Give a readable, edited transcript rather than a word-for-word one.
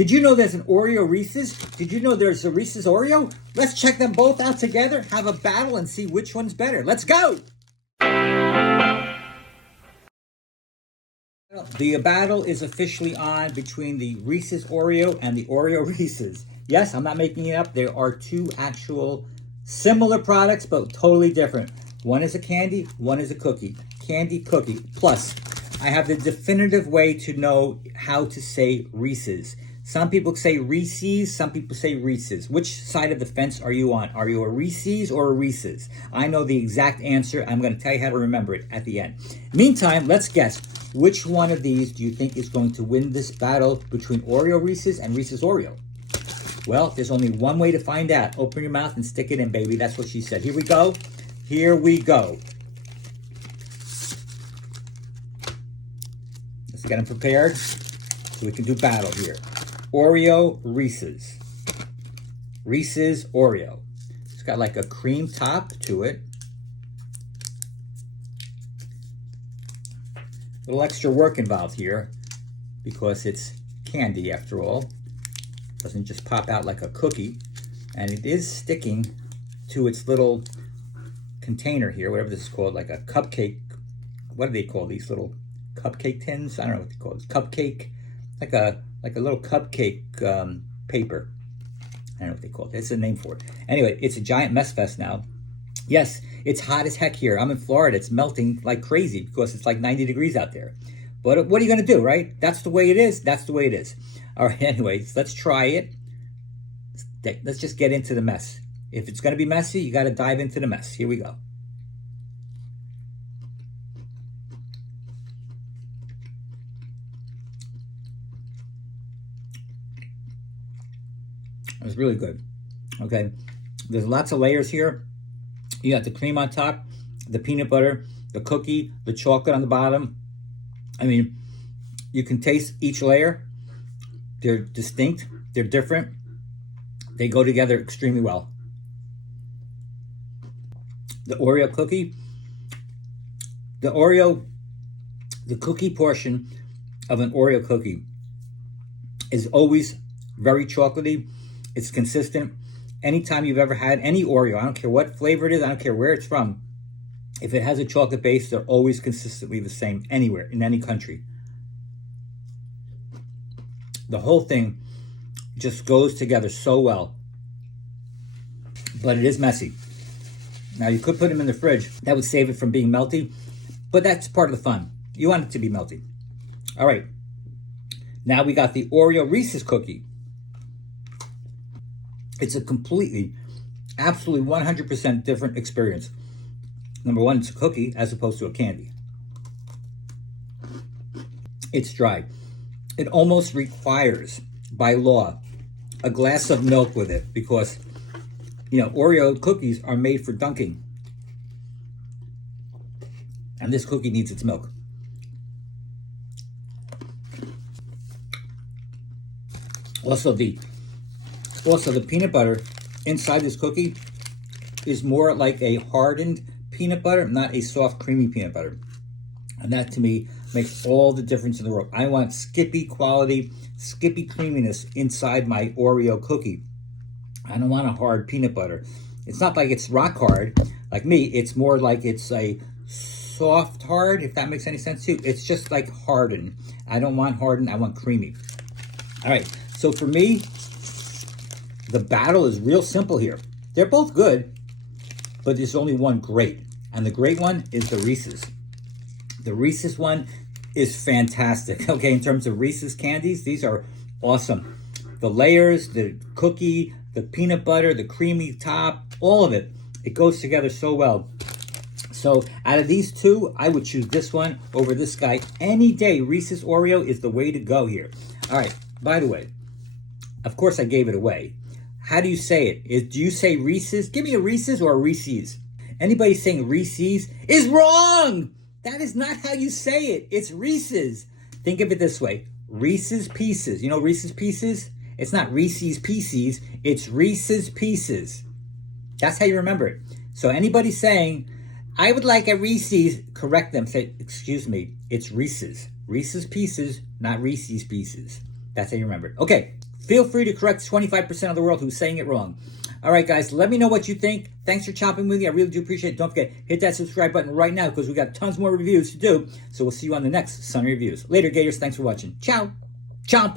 Did you know there's an Oreo Reese's? Did you know there's a Reese's Oreo? Let's check them both out together, have a battle, and see which one's better. Let's go! The battle is officially on between the Reese's Oreo and the Oreo Reese's. Yes, I'm not making it up. There are two actual similar products, but totally different. One is a candy, one is a cookie. Candy, cookie. Plus, I have the definitive way to know how to say Reese's. Some people say Ree-sees, some people say Reese's. Which side of the fence are you on? Are you a Ree-sees or a Reese's? I know the exact answer. I'm going to tell you how to remember it at the end. Meantime, let's guess. Which one of these do you think is going to win this battle between Oreo Reese's and Reese's Oreo? Well, there's only one way to find out. Open your mouth and stick it in, baby. That's what she said. Here we go. Here we go. Let's get them prepared so we can do battle here. Oreo Reese's. Reese's Oreo. It's got like a cream top to it. A little extra work involved here because it's candy after all. It doesn't just pop out like a cookie. And it is sticking to its little container here, whatever this is called, like a cupcake. What do they call these little cupcake tins? I don't know what they call it. Cupcake, like a little cupcake paper. I don't know what they call it. It's a name for it. Anyway, it's a giant mess fest now. Yes, it's hot as heck here. I'm in Florida. It's melting like crazy because it's like 90 degrees out there. But what are you going to do, right? That's the way it is. That's the way it is. All right, anyways, let's try it. Let's just get into the mess. If it's going to be messy, you got to dive into the mess. Here we go. It was really good. Okay, there's lots of layers here. You got the cream on top, the peanut butter, the cookie, the chocolate on the bottom. I mean, you can taste each layer. They're distinct. They're different. They go together extremely well. The Oreo cookie, the cookie portion of an Oreo cookie is always very chocolatey. It's consistent. Anytime you've ever had any Oreo, I don't care what flavor it is, I don't care where it's from, if it has a chocolate base, they're always consistently the same anywhere, in any country. The whole thing just goes together so well. But it is messy. Now, you could put them in the fridge. That would save it from being melty, but that's part of the fun. You want it to be melty. All right. Now we got the Oreo Reese's cookie. It's a completely, absolutely 100% different experience. Number one, it's a cookie as opposed to a candy. It's dry. It almost requires, by law, a glass of milk with it because, you know, Oreo cookies are made for dunking. And this cookie needs its milk. Also, the peanut butter inside this cookie is more like a hardened peanut butter, not a soft, creamy peanut butter. And that, to me, makes all the difference in the world. I want Skippy quality, Skippy creaminess inside my Oreo cookie. I don't want a hard peanut butter. It's not like it's rock hard, like me. It's more like it's a soft hard, if that makes any sense to you. It's just like hardened. I don't want hardened, I want creamy. All right, so for me, the battle is real simple here. They're both good, but there's only one great. And the great one is the Reese's. The Reese's one is fantastic. Okay, in terms of Reese's candies, these are awesome. The layers, the cookie, the peanut butter, the creamy top, all of it. It goes together so well. So out of these two, I would choose this one over this guy any day. Reese's Oreo is the way to go here. All right, by the way, of course I gave it away. How do you say it? Do you say Reese's? Give me a Reese's or a Ree-sees. Anybody saying Ree-sees is wrong. That is not how you say it. It's Reese's. Think of it this way. Reese's Pieces. You know Reese's Pieces? It's not Reese's Pieces. It's Reese's Pieces. That's how you remember it. So anybody saying, I would like a Ree-sees, correct them. Say, excuse me, it's Reese's. Reese's Pieces, not Reese's Pieces. That's how you remember it. Okay, Feel free to correct 25% of the world who's saying it wrong. All right, guys, let me know what you think. Thanks for chopping with me. I really do appreciate it. Don't forget, hit that subscribe button right now because we got tons more reviews to do. So we'll see you on the next Sunny Reviews. Later, Gators. Thanks for watching. Ciao. Chomp.